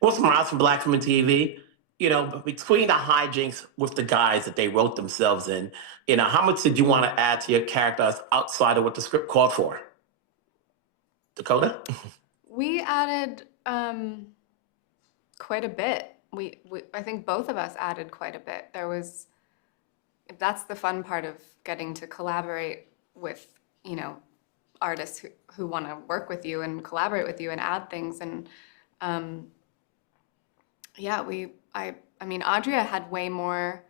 What's Miles from Black Film and TV? Between the hijinks with the guys that they wrote themselves in, how much did you want to add to your characters outside of what the script called for? Dakota? We added quite a bit. I think both of us added quite a bit. That's the fun part of getting to collaborate with, artists who want to work with you and collaborate with you and add things. And yeah, I mean, Adria had way more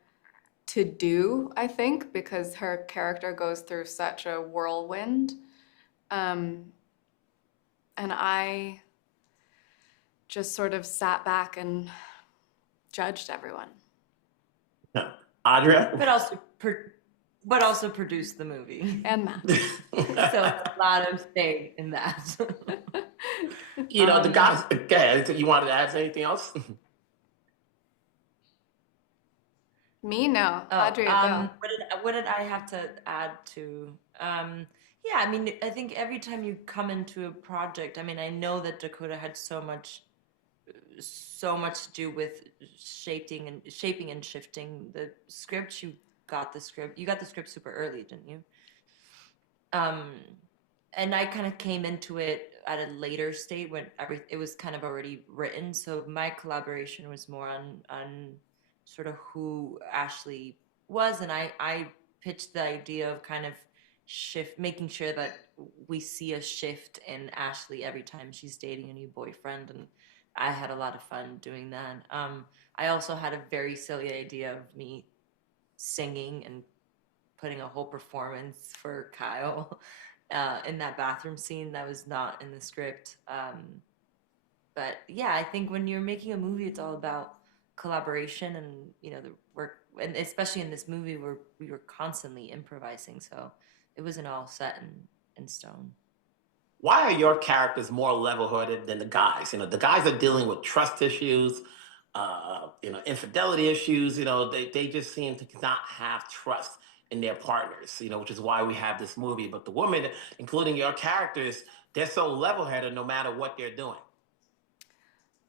to do, I think, because her character goes through such a whirlwind. And I just sort of sat back and judged everyone. Yeah. Adria? But also produced the movie. And Matt. So a lot of say in that. The guys, okay, you wanted to add anything else? Me? No. Adria, go. What did I have to add to? Yeah, I mean, I think every time you come into a project, I mean, I know that Dakota had so much to do with shaping and shifting the script. You got the script super early, didn't you? And I kind of came into it at a later state when it was kind of already written. So my collaboration was more on sort of who Ashley was, and I pitched the idea of kind of making sure that we see a shift in Ashley every time she's dating a new boyfriend, and I had a lot of fun doing that. I also had a very silly idea of me singing and putting a whole performance for Kyle in that bathroom scene that was not in the script. But yeah, I think when you're making a movie, it's all about collaboration and the work, and especially in this movie where we were constantly improvising, so it wasn't all set in stone. Why are your characters more level-headed than the guys? The guys are dealing with trust issues, infidelity issues. They just seem to not have trust in their partners, which is why we have this movie. But the women, including your characters, they're so level-headed no matter what they're doing.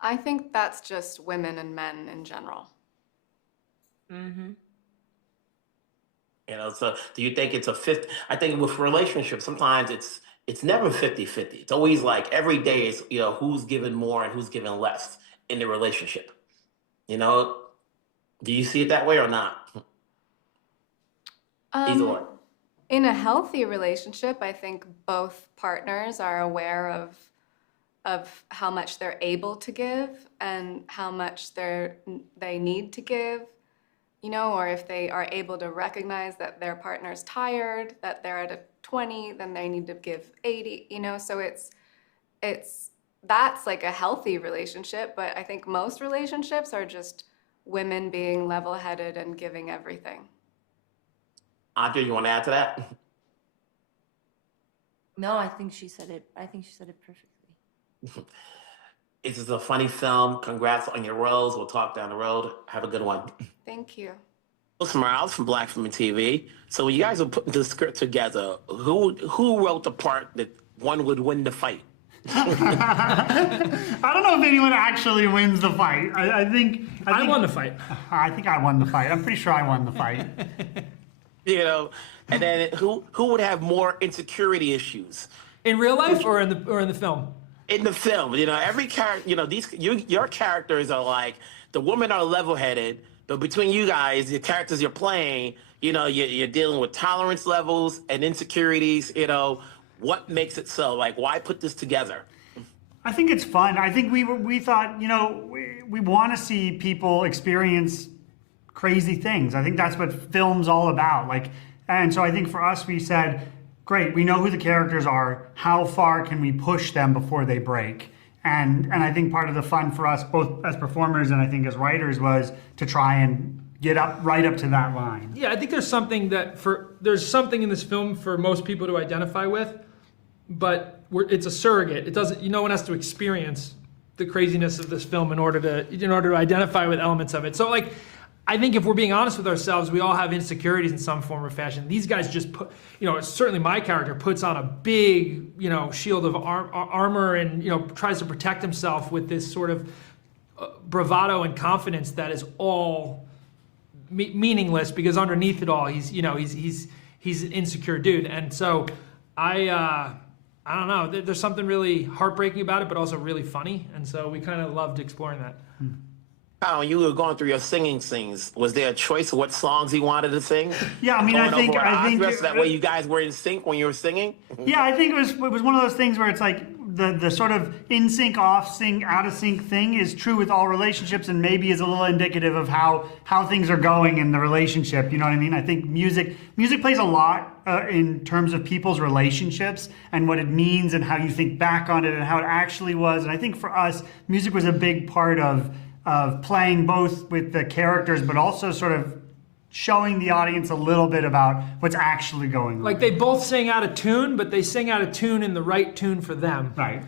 I think that's just women and men in general. Mm-hmm. So do you think it's a 50? I think with relationships, sometimes it's never 50-50. It's always like every day is, who's giving more and who's giving less in the relationship. Do you see it that way or not? Either or. In a healthy relationship, I think both partners are aware of how much they're able to give and how much they need to give, or if they are able to recognize that their partner's tired, that they're at a 20, then they need to give 80, so that's like a healthy relationship. But I think most relationships are just women being level-headed and giving everything. Adria, you want to add to that? No, I think she said it perfectly. This is a funny film. Congrats on your roles. We'll talk down the road. Have a good one. Thank you. Miles from Black Film and TV. So when you guys are putting the script together, who wrote the part that one would win the fight? I don't know if anyone actually wins the fight. I think I won the fight. I think I won the fight. I'm pretty sure I won the fight. And then who would have more insecurity issues? In real life or in the film? In the film, every character, your characters are like, the women are level-headed, but between you guys, the characters you're playing, you're dealing with tolerance levels and insecurities. What makes it so? Like, why put this together? I think it's fun. I think we thought, we want to see people experience crazy things. I think that's what film's all about. And so I think for us, we said, great, we know who the characters are. How far can we push them before they break? And I think part of the fun for us, both as performers and I think as writers, was to try and get right up to that line. Yeah, I think there's something in this film for most people to identify with, but it's a surrogate. It doesn't. No one has to experience the craziness of this film in order to identify with elements of it. So I think if we're being honest with ourselves, we all have insecurities in some form or fashion. These guys just put, certainly my character puts on a big, shield of armor and, tries to protect himself with this sort of bravado and confidence that is all meaningless, because underneath it all, he's an insecure dude. And so I don't know. There's something really heartbreaking about it, but also really funny. And so we kind of loved exploring that. When you were going through your singing scenes, was there a choice of what songs you wanted to sing? Yeah, I mean, I think so that way you guys were in sync when you were singing. Yeah, I think it was one of those things where it's like the sort of in sync, off sync, out of sync thing is true with all relationships, and maybe is a little indicative of how things are going in the relationship. You know what I mean? I think music plays a lot in terms of people's relationships and what it means and how you think back on it and how it actually was. And I think for us, music was a big part of playing both with the characters, but also sort of showing the audience a little bit about what's actually going on. Like, they both sing out of tune, but they sing out of tune in the right tune for them. Right.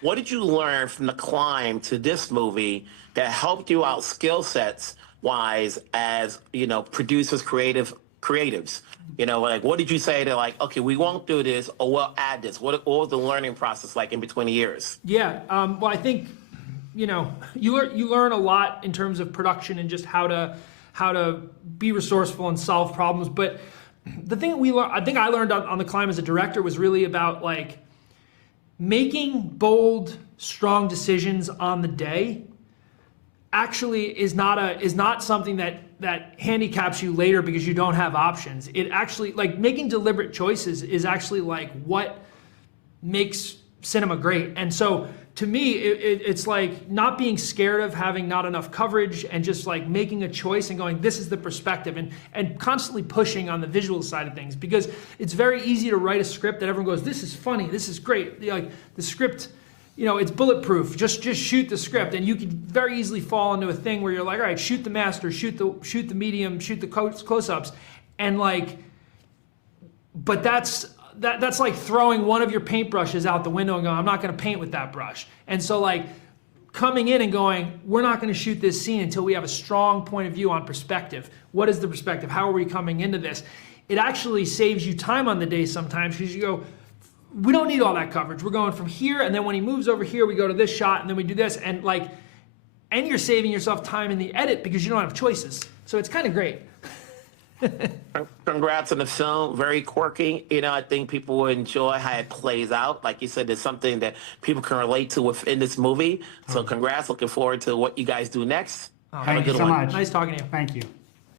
What did you learn from The Climb to this movie that helped you out skill sets wise as, producers, creatives? Like, what did you say to, like, okay, we won't do this, or we'll add this? What was the learning process like in between the years? Yeah, well, I think, you learn a lot in terms of production and just how to be resourceful and solve problems. But the thing I think I learned on The Climb as a director was really about, like, making bold, strong decisions on the day actually is not something that handicaps you later because you don't have options. It actually, like, making deliberate choices is actually like what makes cinema great. And so to me, it's like not being scared of having not enough coverage and just like making a choice and going, this is the perspective, and constantly pushing on the visual side of things, because it's very easy to write a script that everyone goes, this is funny, this is great. Like, the script, it's bulletproof. Just shoot the script, and you could very easily fall into a thing where you're like, all right, shoot the master, shoot the medium, shoot the close-ups, and like, but that's like throwing one of your paintbrushes out the window and going, I'm not going to paint with that brush. And so, like, coming in and going, we're not going to shoot this scene until we have a strong point of view on perspective. What is the perspective? How are we coming into this? It actually saves you time on the day sometimes, because you go, we don't need all that coverage. We're going from here, and then when he moves over here, we go to this shot, and then we do this. And you're saving yourself time in the edit because you don't have choices. So it's kind of great. Congrats on the film. Very quirky. I think people will enjoy how it plays out. Like you said, there's something that people can relate to within this movie. So congrats. Looking forward to what you guys do next. Thank you so much. Nice talking to you. Thank you.